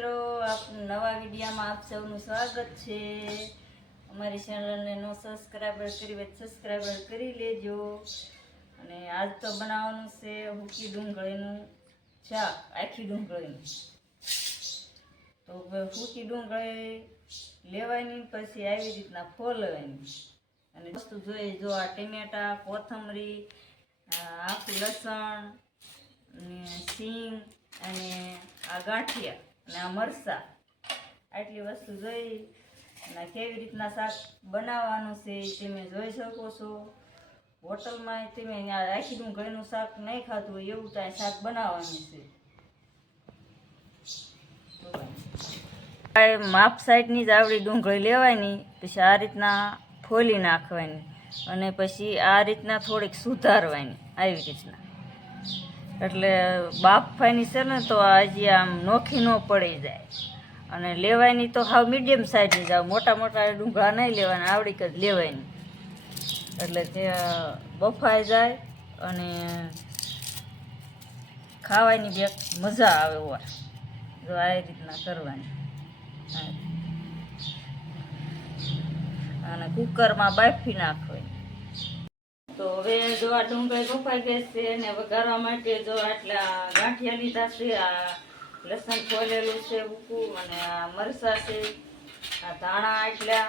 મિત્રો, આપ નવા વિડીયોમાં આપ સૌનું સ્વાગત છે। અમારી ચેનલને નો સબસ્ક્રાઈબર કરી હોય સબસ્ક્રાઈબર કરી લેજો। અને આજ તો બનાવવાનું છે હુકી ડુંગળીનું શાક, આખી ડુંગળીનું। તો હુકી ડુંગળી લેવાની, પછી આવી રીતના ફોલવાની। અને વસ્તુ જોઈએ, જો આ ટમેટા, કોથમરી, આખું લસણ, સિંગ અને આ ગાંઠિયા અને આ મરચાં, આટલી વસ્તુ જોઈ અને કેવી રીતના શાક બનાવવાનું છે તમે જોઈ શકો છો। હોટલમાં તમે આખી ડુંગળીનું શાક નહીં ખાતું હોય એવું ત્યાં શાક બનાવવાનું છે। માપ સાઈડની જ આવડી ડુંગળી લેવાની, પછી આ રીતના ફોલી નાખવાની અને પછી આ રીતના થોડીક સુધારવાની, આવી રીતના। એટલે બાફવાની છે ને તો હજી આમ નોખી ન પડી જાય। અને લેવાની તો હાવ મીડિયમ સાઈઝની જ, મોટા મોટા ડુંગળા નહીં લેવાના, આવડીક જ લેવાની। એટલે તે બફાઈ જાય અને ખાવાની બે મજા આવે હોય। જો આ રીતના કરવાની અને કુકરમાં બાફી નાખવાની। તો હવે જો આ ડુંગળી બફાઈ ગઈ છે ને વઘારવા માટે જો આટલા ગાંઠિયા લીધા છે, આ લસણ ફોલેલું છે ઉકું, અને આ મરચાં છે, આ ધાણા આટલા,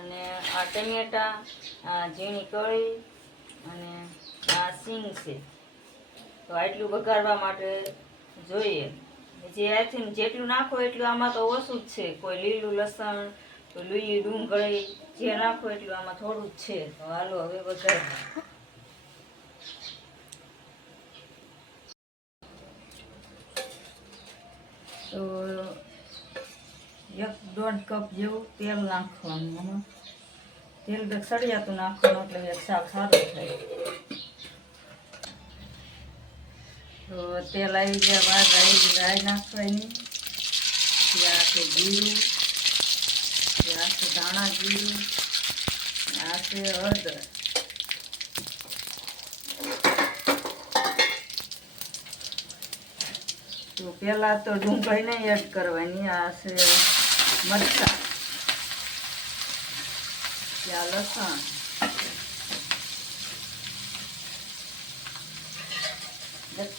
અને આ ટમેટા, આ ઝીણી કળી અને આ સિંગ છે। તો આટલું વઘારવા માટે જોઈએ। જે આથી જેટલું નાખો એટલું આમાં તો ઓછું જ છે, કોઈ લીલું લસણ, કોઈ લીલી ડુંગળી, જે નાખો એટલું આમાં થોડું જ છે। તો હાલો હવે વઘારી। તો 1-1.5 કપ જેવું તેલ નાખવાનું। તેલ બે સળિયાતું નાખવાનું એટલે એક શાક સારું થાય। તો તેલ આવી ગયા બાદ રાઈ નાખવાની, આ છે જીરું, આ છે ધાણા જીરું, આ છે હળદર। તો પેલા તો ડુંગળી નહીં એડ કરવાની, આ છે મરચાં, આ લસણ,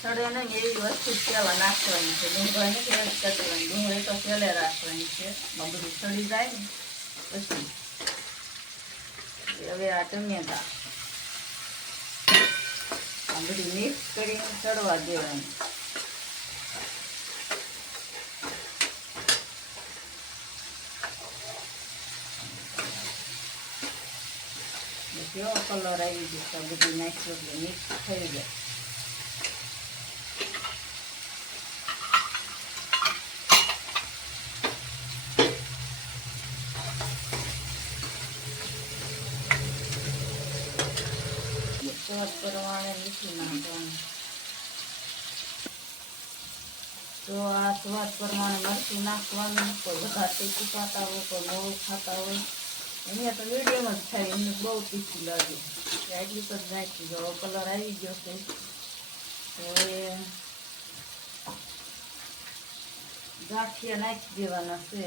સડે નહીં એવી વસ્તુ પેલા નાખવાની છે। ડુંગળી નથી એડ કરવાની, ડુંગળી તો પેલે રાખવાની છે, બધું સડી જાય ને પછી। હવે આ ટમેટા આ બધું મિક્સ કરીને ચડવા દેવાની। કેવો કલર આવી ગયો, બધું નાખ્યું એટલે મિક્સ થઈ જાય। સ્વાદ પ્રમાણે મીઠું નાખવાનું। તો આ સ્વાદ પ્રમાણે મરચું નાખવાનું। કોઈ વધારે તીખું ખાતા હોય, કોઈ મોળું ખાતા હોય, અહીંયા તો મીડિયમ જ થાય, એમને બહુ તીખું લાગે એટલું તો જ નાખી દો। કલર આવી ગયો છે, હવે ગાંઠિયા નાખી દેવાના છે।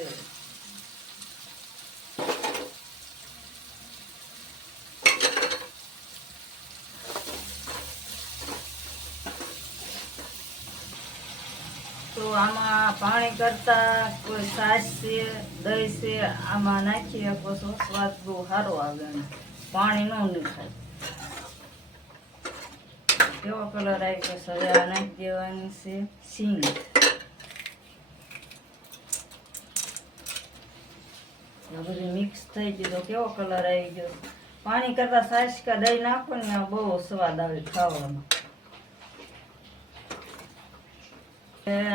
તો આમાં પાણી કરતા કોઈ છાશ છે, દહીં છે, આમાં નાખી શકો છો, સ્વાદ બહુ સારો આવે, પાણી ન નીખાય। કેવો કલર આવી ગયો છે, હવે આ નાખી દેવાની છે સિંગ। બધું મિક્સ થઈ ગયું, તો કેવો કલર આવી ગયો। પાણી કરતા છાશ કે દહીં નાખો ને બહુ સ્વાદ આવે ખાવામાં।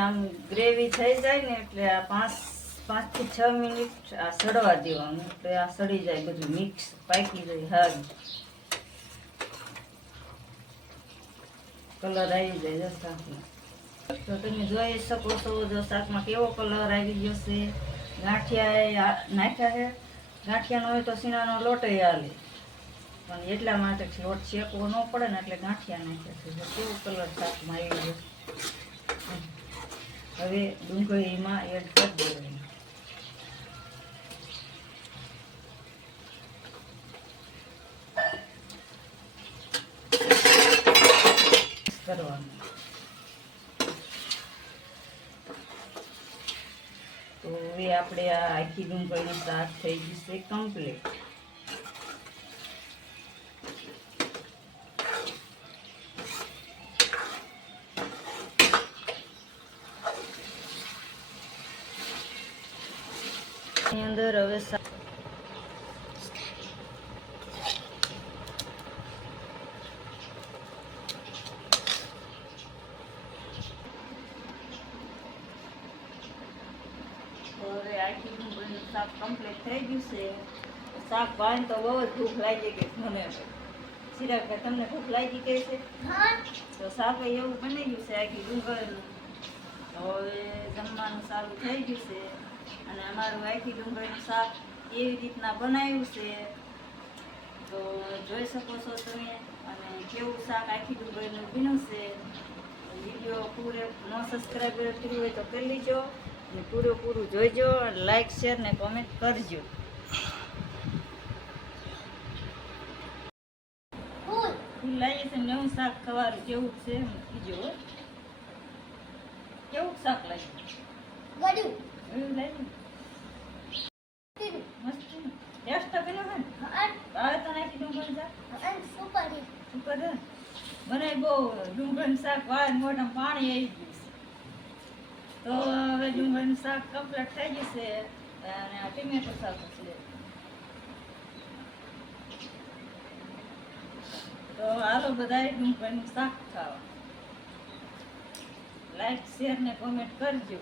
આમ ગ્રેવી થઈ જાય ને એટલે આ 5 થી 6 મિનિટ આ સડવા દેવાનું, એટલે આ સડી જાય, બધું મિક્સ પાકી જાય, સારું કલર આવી જાય શાકમાં। તો તમે જોઈ શકો છો, જો શાકમાં કેવો કલર આવી ગયો છે। ગાંઠિયા નાખ્યા છે, ગાંઠિયા ન હોય તો સીણાનો લોટ હાલે, પણ એટલા માટે લોટ શેકવો ન પડે ને એટલે ગાંઠિયા નાખ્યા છે। કેવો કલર શાકમાં આવી ગયો। હવે ડુંગળીમાં એડ કરી દેવાની. કરવાનું. તો હવે આપણે આ આખી ડુંગળીનું શાક થઈ જશે કમ્પ્લીટ. એની અંદર હવે આખી ડુંગળીનું શાક કમ્પ્લીટ થઈ ગયું છે. શાક ભાવે તો બહુ જ ભૂખ લાગી ગઈ મને. ચિરાગભાઈ તમને ભૂખ લાગી ગઈ છે? તો શાક એવું બની ગયું છે આખી ડુંગળીનું. હવે જમવાનું સારું થઈ ગયું છે. અને અમારું આખી ડુંગળીનું શાક એવી રીતના બનાવ્યું છે તો જોઈ શકો છો તમે. અને કેવું શાક આખી ડુંગળીનું બન્યું છે. વિડીયો પૂરે ન સબસ્ક્રાઈબ કર્યું હોય તો કરી લેજો અને પૂરેપૂરું જોઈજો. લાઈક શેર ને કોમેન્ટ કરજો. ફૂલ લાગી છે નવું શાક ખવાનું કેવું છે એમ કીજો. કેવું શાક લાગ્યું? એવું લાગ્યું? મસ્ત ટેસ્ટ તો પેલો છે ને ભાવે તો નાખી ડુંગળીનું શાક સુપર છે. બનાવી બહુ ડુંગળીનું શાક વાળ મોઢામાં પાણી આવી ગયું છે. તો હવે ડુંગળીનું શાક કમ્પ્લીટ થઈ ગયું છે. અને આ ટમેટો શાક છે. તો હાલો બધાએ ડુંગળીનું શાક ખાવા. લાઈક શેર ને કોમેન્ટ કરજો.